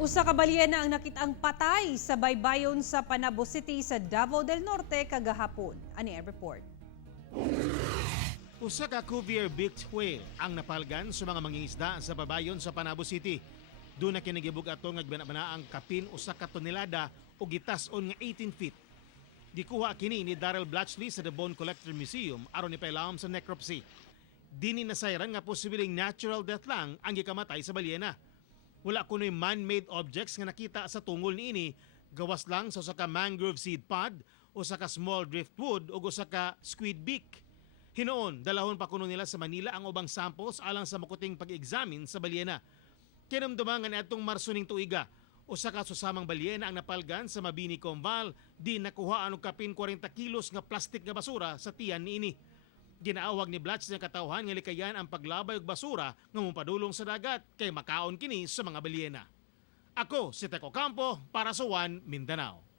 Usa ka balyena ang nakitang patay sa baybayon sa Panabo City sa Davao del Norte kagahapon. Ani ang report. Usa ka Cuvier-beaked whale ang napalgan sa mga mangingisda sa babayon sa Panabo City. Doon na kinigibug ato nga bana ang kapin usa ka tonelada o gitas-on nga 18 feet. Gikuha kini ni Darrell Blatchley sa The Bone Collector Museum aron ipailawom sa necropsy. Dini nasayran nga posibleng natural death lang ang gikamatay sa balyena. Wala kuno'y man-made objects nga nakita sa tungol niini, gawas lang sa usa ka mangrove seed pod, usa ka small driftwood ug usa ka squid beak. Hinoon, dalahon pa kuno nila sa Manila ang ubang samples alang sa makuting pag-examine sa balyena. Kinamduman nga niadtong Marso ning tuiga, usa ka susamang balyena ang napalgan sa Mabini Combal, di nakuhaan og kapin 40 kilos nga plastik nga basura sa tiyan niini. Ginaawag ni Blatch nga katawhan nga likayan ang paglabay og basura nga mopadulong sa dagat kay makaon kini sa mga balyena. Ako si Teco Campo para sa One Mindanao.